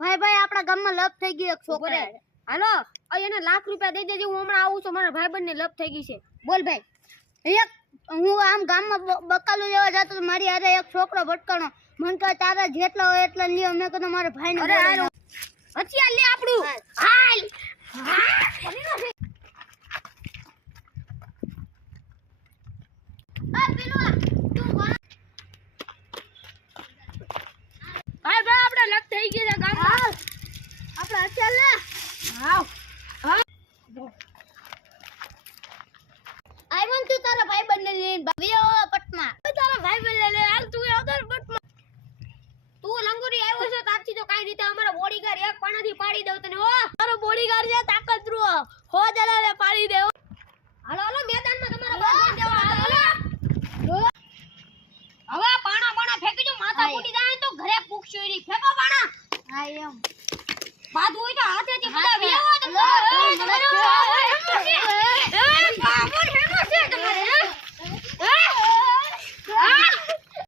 ભાઈ આપણા ગામમાં લપ થઈ ગઈ એક છોકરા. હાલો એને લાખ રૂપિયા દઈ દેજે, હું હમણાં આવું છું, મારા ભાઈબંધને લપ થઈ ગઈ છે. બોલ ભાઈ. એક હું આમ ગામમાં બકાલો લેવા જતો તો મારી હારે એક છોકરો ભટકાણો. મને કહે તારા જેટલા હોય એટલા લ્યો. મેં કીધું મારા ભાઈને હથિયાર લે આપણું. હાલ ભાઈ આપણે લપ થઈ ગઈ છે ગામમાં. આપણે હથિયાર લે. હાવ આઈવન તું તારા ભાઈબંધને લઈને ભાવ્યો પટમાં. તારા ભાઈબંધને લે હાલ તું આવદર પટમાં. તું લંગોરી આવ્યો છે તારથી તો કાઈ રીતે અમારા બોડીગાર્ડ એક પાણાથી પાડી દઉં તને. ઓ તારો બોડીગાર્ડ છે તાકતરો હો જલાલે પાડી દેવ. હાલો હાલો મેદાનમાં તમારા બોડી દેવા હાલો. હવે પાણા ફેંકી દો, માથા ફૂટી જાય તો ઘરે પૂછ્યો એની ફેંકો પાણા. હા એમ બાદુ હોય તો હાથેથી બધા વેવો તમે. બાબુર ફેંકો છે તમારે.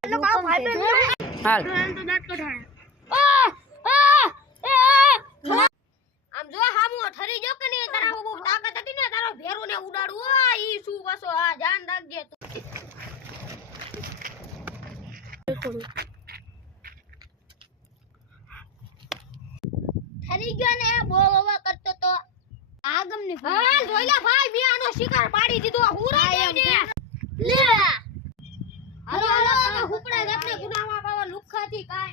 એટલે બાપ ભાઈબંધ હાલ તો દાંત કઢાય. આમ જો હામો ઠરી જો કે નહીં, તારા બહુ તાકાત હતી ને તારો ભેરો ને ઉડાડું. ઓ ઈ શું બસો આ જાન રાખજે તું. ઠરી ગયો ને બહુ હવા કરતો તો આગમની હા જોઈલા ભાઈ મે આનો શિકાર પાડી દીધો. હુરા દેવને લે. હાલો હાલો હુકડા જાતને ગુનામાં પાવા લુખાથી કાય